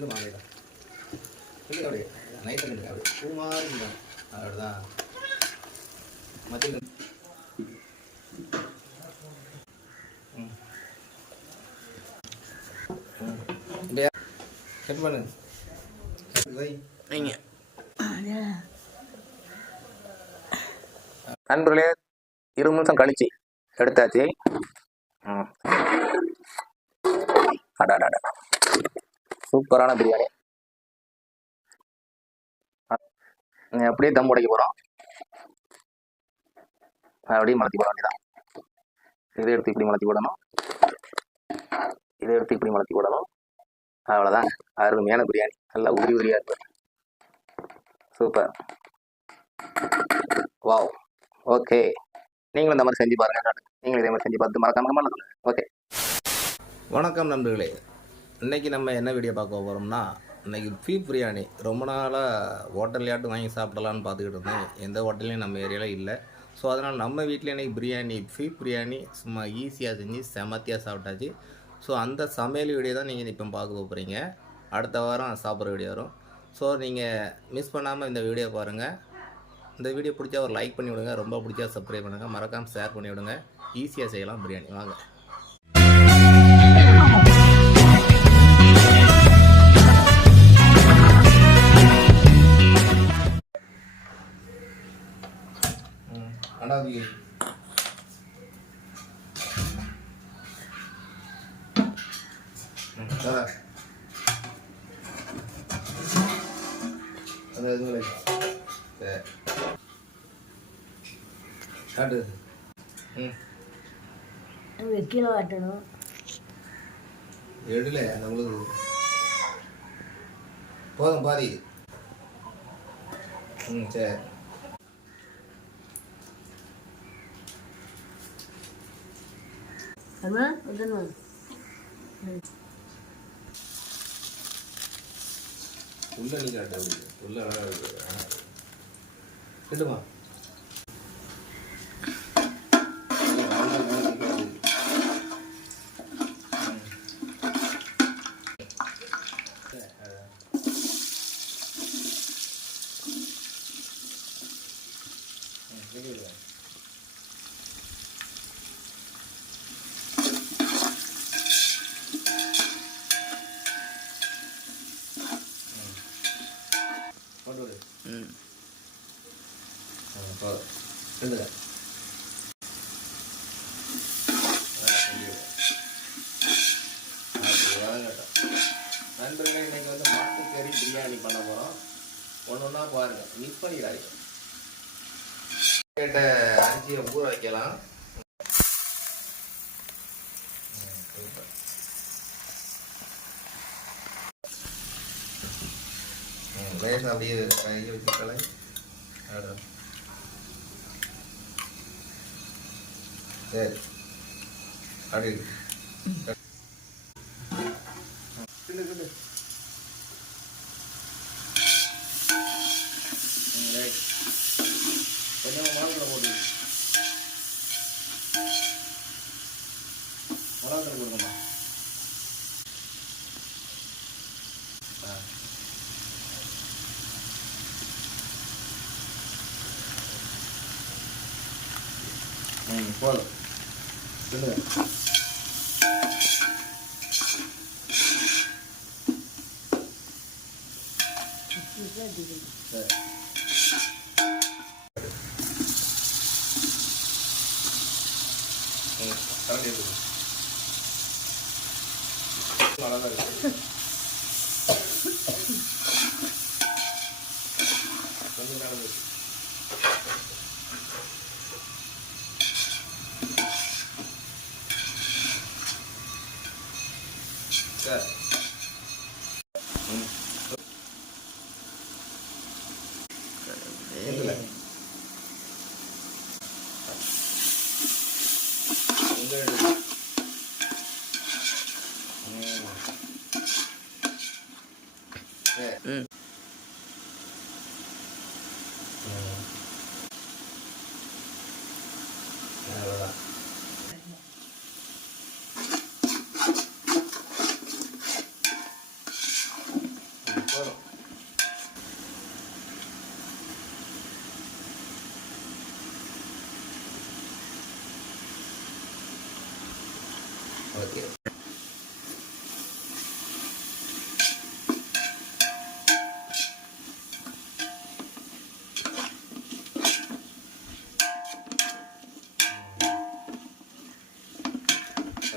கிண்டு மாலையில கிண்டு அப்படியே பூ மாதிரி மத்தியில் கட் பண்ணு. வை வைங்க. நண்பர்களே இருபது நிமிஷம் கழிச்சு எடுத்தாச்சு. அடாடாடா சூப்பரான பிரியாணி. அப்படியே தம் உடைக்க போகிறோம் அப்படியே மலத்தி போட வேண்டியதான் இதை எடுத்து இப்படி மலத்தி போடணும். இதை எடுத்து இப்படி மலத்தி போடணும். அவ்வளோதான் அருமையான பிரியாணி. நல்லா உதிரி உதிரியாக இருக்கு. சூப்பர். வாவ். ஓகே. நீங்களும் இந்த மாதிரி செஞ்சு பாருங்க. நீங்களும் இதே மாதிரி செஞ்சு பார்த்து மறக்காம ஓகே. வணக்கம் நண்பர்களே. இன்றைக்கி நம்ம என்ன வீடியோ பார்க்க போகிறோம்னா இன்றைக்கி பீப் பிரியாணி ரொம்ப நாளாக ஹோட்டல்லையாட்டும் வாங்கி சாப்பிடலான்னு பார்த்துக்கிட்டு இருந்தேன். எந்த ஹோட்டல்லையும் நம்ம ஏரியாவில் இல்லை. ஸோ அதனால் நம்ம வீட்டில் இன்றைக்கி பிரியாணி பீப் பிரியாணி சும்மா ஈஸியாக செஞ்சு செமத்தியாக சாப்பிட்டாச்சு. ஸோ அந்த சமையல் வீடியோ தான் நீங்கள் இப்போ பார்க்க போகிறீங்க அடுத்த வாரம் சாப்பிட்ற வீடியோ வரும். ஸோ நீங்கள் மிஸ் பண்ணாமல் இந்த வீடியோ பாருங்கள் இந்த வீடியோ பிடிச்சா ஒரு லைக் பண்ணி விடுங்க ரொம்ப பிடிச்சா சப்ஸ்கிரைப் பண்ணுங்கள் மறக்காமல் ஷேர் பண்ணி விடுங்க ஈஸியாக செய்யலாம் பிரியாணி வாங்க. ரெண்டாவது அது இதுங்களை சரி காட்டு. ம். கீழே வாட்டணும் எடுல நம்மளுக்கு போதும் பாதி. ம் சரி. அம்மா வந்துடணும் உள்ள நீ உள்ள அழகா இருக்கு. கிட்டுமா கொண்டு விடு ம் ஆ, போதும் வதங்கட்டும். நண்பர்களே இன்னைக்கு வந்து மாட்டுக்கறி பிரியாணி பண்ண போகிறோம் ஒன்று ஒன்றா பாருங்க. மிஸ் பண்ணிடாதீங்க. கேட்ட அரிசியை ஊற வைக்கலாம். ம், super. ம், லேசா அப்படியே கையை வச்சு கலை சரி. அப்படி. கொஞ்சமா மிளகாத்தூளை போட்டு. மிளகாத்தூளை போடுங்கம்மா ஆ. ம் போதும் சொல்லுங்க சரி ம் கரண்டி எடுத்துக்கோ நல்லா தான் இருக்கு கொஞ்சம் நேரம் இருக்கு சரி ம் எதுல எங்க எடு? ம். சரி. ம். ம். அவ்வளவுதான். போதும் ஓகே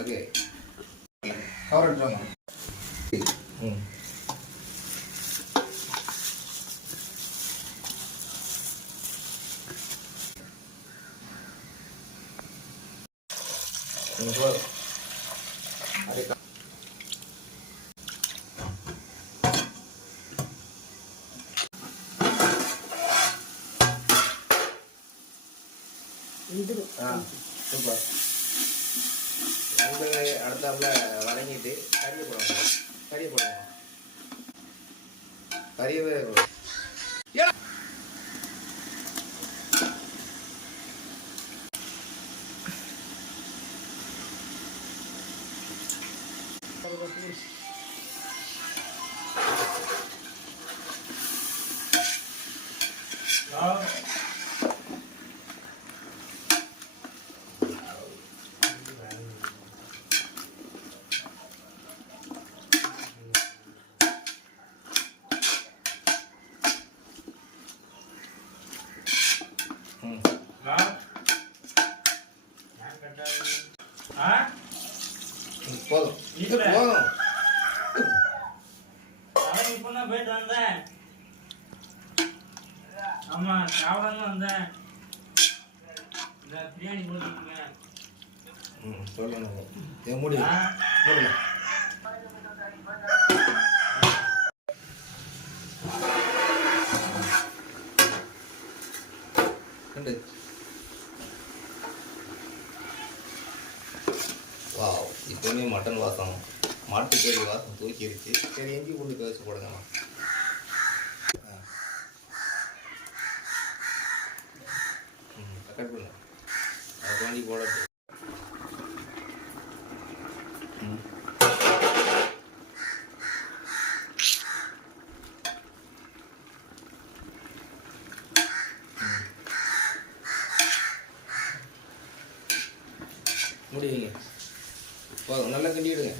ஓகே கவர் எடுத்துவாங்க ம் ம், வெந்துடும் ஆ சூப்பர். ரெண்டு அடுத்தாப்புல வதங்கிட்டு கறியை போடுவாங்க கறியை போடுவாங்க கறியவே ம் ம், போதும் இது போதும் போயிட்டு வந்தேன் ஆமா சாப்பிடணும் வந்தேன் இந்த பிரியாணி போட்டுருக்கீங்க ம் சொல்லணும். இது மூடி. மூடுங்க. ரெண்டு. வாவ் இப்போவுமே மட்டன் வாசம். மாட்டுக்கறி வாசம் தூக்கிடுச்சு சரி இஞ்சி பூண்டு பேச போடுங்கம்மா. ஆ. ம் கட் பண்ணுங்க அதை போட முடியுங்க போதும் நல்லா கிண்டிடுங்க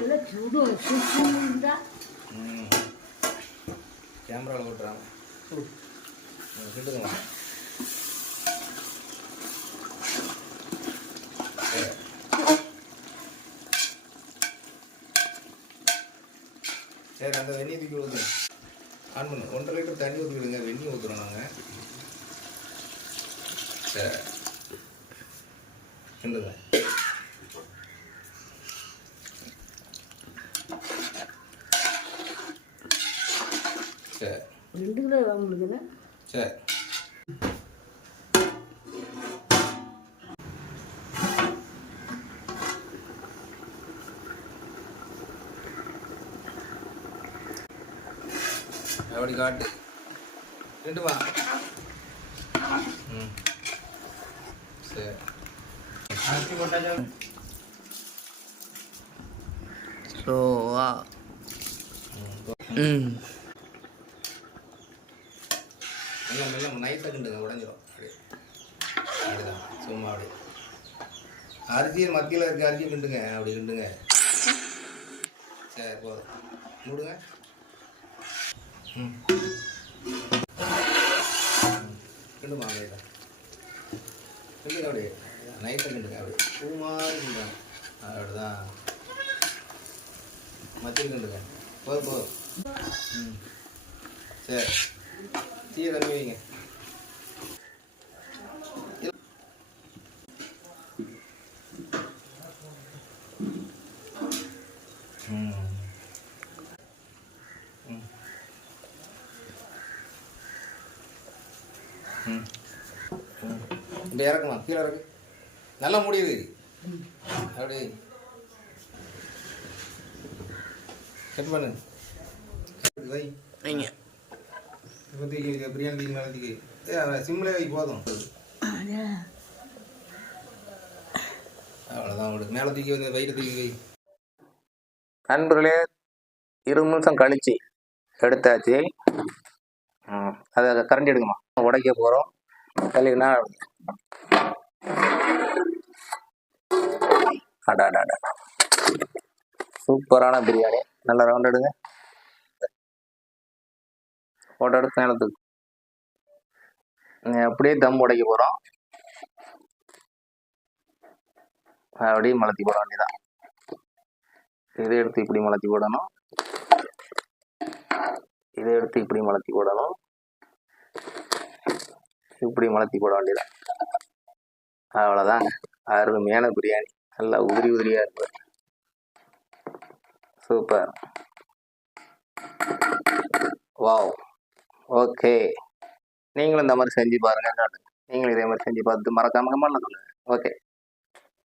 நல்லா சரி. சரி அந்த வெந்நீர் தூக்கி ஊற்றுங்க ஆன் பண்ணு. ஒன்றரை லிட்டர் தண்ணி ஊற்றிடுங்க வெந்நீர் ஊற்றுறோம் நாங்கள் சரி. கிண்டுங்க. சரி. ரெண்டு கிலோ உங்களுக்கு? சரி அப்படி காட்டு ரெண்டு வா ம் சரி அரிசி போட்டாச்சா ஸ்லோவா ம் நல்லா நைஸாக கிண்டுங்க உடஞ்சிரும். அப்படியே. அப்படிதான். சும்மா அப்படியே. அரிசியை மத்தியில் இருக்க அரிசியை கிண்டுங்க அப்படி கிண்டுங்க. சரி போதும். மூடுங்க. ம். கிண்டுமா அப்படியே. தான் கிண்டுங்க அப்படியே. நைஸாக கிண்டுங்க அப்படியே. சும்மா கிண்டுங்க. அப்படிதான். மத்தியில் கிண்டுங்க. போதும் போதும். ம். சரி. தீய தண்ணி வைங்க ம். இப்படி இறக்குமா கீழே இறக்கு. நல்லா முடியுது அப்படி கட் பண்ணு. வை வைங்க இப்போ தூக்கி வைக்க, பிரியாணி தூக்கி மேலே தூக்கி ஏ சிம்மில் வை போதும். அவ்வளோதான் உங்களுக்கு. மேலே தூக்கி வந்து வயிறு தூக்கி வை. நண்பர்களே இருபது நிமிஷம் கழிச்சு எடுத்தாச்சு. அதை கரண்டி எடுக்குமா உடைக்க போகிறோம் கல்லுனா அடாடாடா சூப்பரான பிரியாணி நல்ல ரவுண்ட் எடுங்க ஃபோட்டோ எடுத்து நேரத்துக்கு அப்படியே தம் உடைக்க போகிறோம் அப்படியே மலர்த்தி போட வேண்டியதான் இதை எடுத்து இப்படி மலர்த்தி போடணும். இதை எடுத்து இப்படி மலர்த்தி போடணும். இப்படி மலர்த்தி போட வேண்டியதான் அவ்வளோதாங்க அருமையான பிரியாணி. நல்லா உதிரி உதிரியாக இருக்கு சூப்பர். வாவ். ஓகே. நீங்களும் இந்த மாதிரி செஞ்சு பாருங்க. நீங்களும் இதே மாதிரி செஞ்சு பார்த்து மறக்காம கமெண்ட்ல சொல்லுங்க. ஓகே.